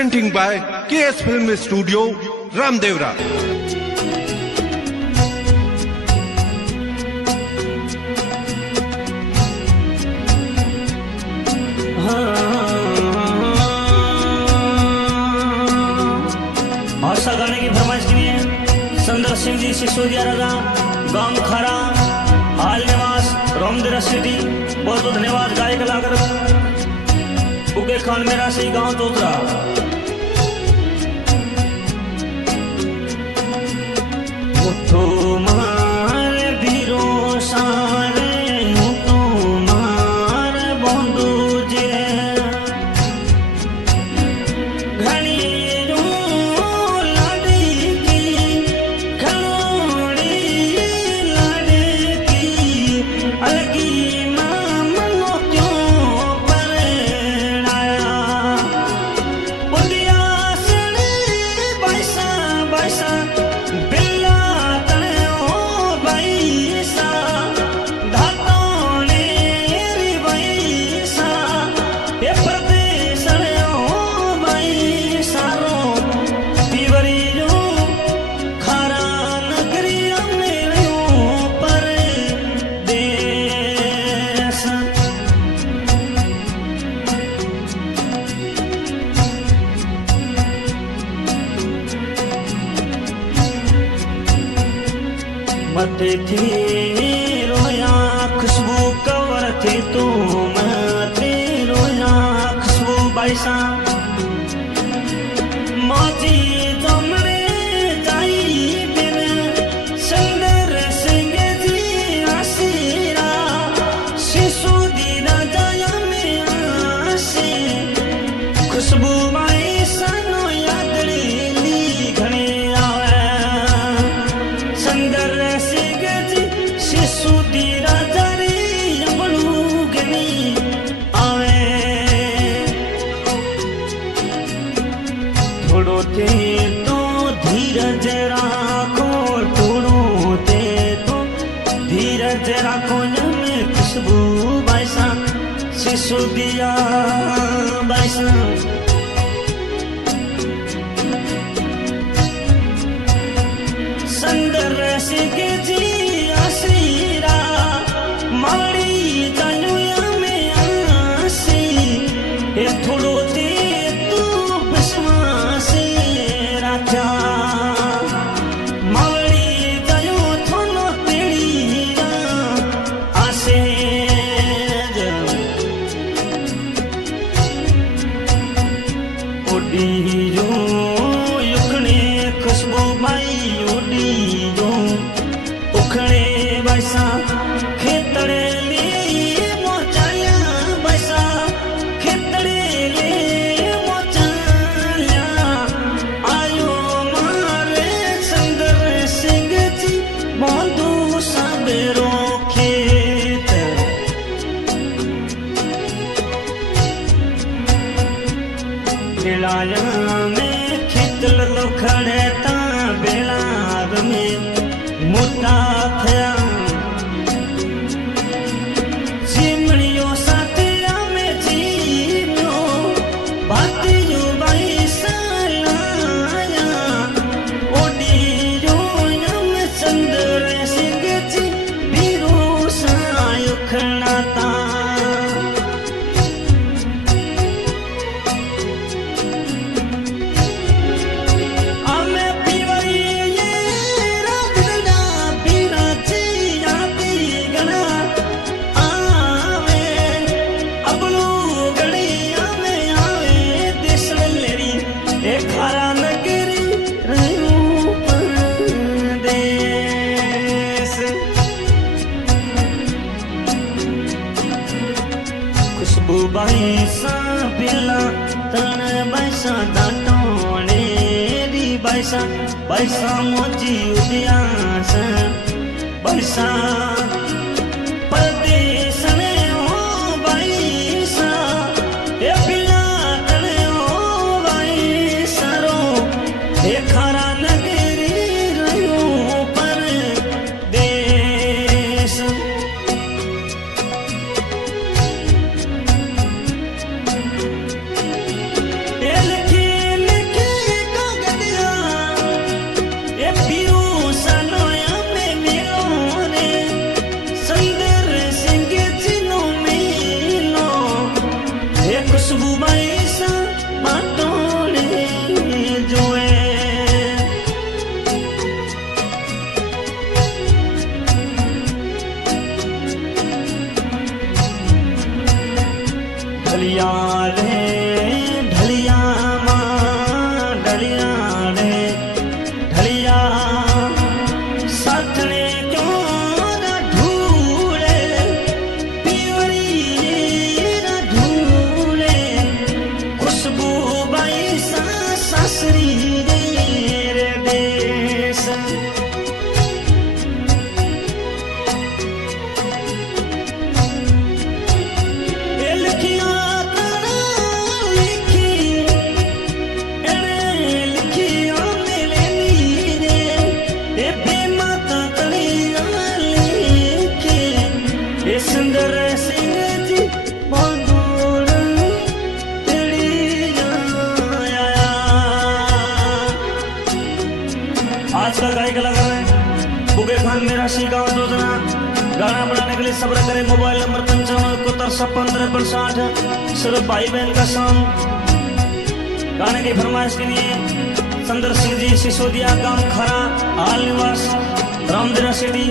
presenting by KS Film Studio, Ramdevra. और गाने की फरमाइश के लिए संदर सिंह जी सिसोदिया राजा गांव खरा हाल निवास रामदेवरा सिटी। बहुत बहुत धन्यवाद। गाय कलाकार उगे खान मेरा सही गांव तोतरा। मुठो मार भीरो सारे मुठो मार बोंदू जे घणी मते थी रोया खुशबू कवर थे तू मते रोया खुशबू बैसा माजी जमरे जाई बिन संदर सिंह जी आसीरा शिशु दी राजा में आसी खुशबू बैसा नो यादड़ी ली घणे आवे संदर शिशुदी राजा रे अमलू गनी आवे थोड़ो ते तो धीरज राखो थोड़ो ते तो धीरज राखो में खुशबू बैसा शिशुदिया बैसा संदर सिंह जी थोड़ो ते तू विश्वास राजा मावड़ी गयो थोनो तेड़ी आसे ओडी जो युखने खुशबू माई ओडी जो उखड़े बैसा खेतड़े में खितल लो खड़े ता बेलाग में मोटा थया चिमड़ियों साथिया में जीनो बातियों बाई सालाया ओडी जो यम चंद्र सिंह जी बीरो सायो खनाता बैसा बिला तन बैसा दाटोने री बैसा बैसा मोजी उदियास बैसा परदेस ने हो बैसा ए बिला तने हो बैसा रो ए खरा नगरी रयो पर देश समाज का गायक कलाकार है बुगे खान मेरा सी गाँव योजना। गाना बनाने के लिए सब्र करें। मोबाइल नंबर 55 सिर्फ भाई बहन का सॉन्ग। गाने की फरमाइश के लिए सुंदर सिंह जी सिसोदिया, गांव खरा, हाल निवास, रामदेवरा सिटी।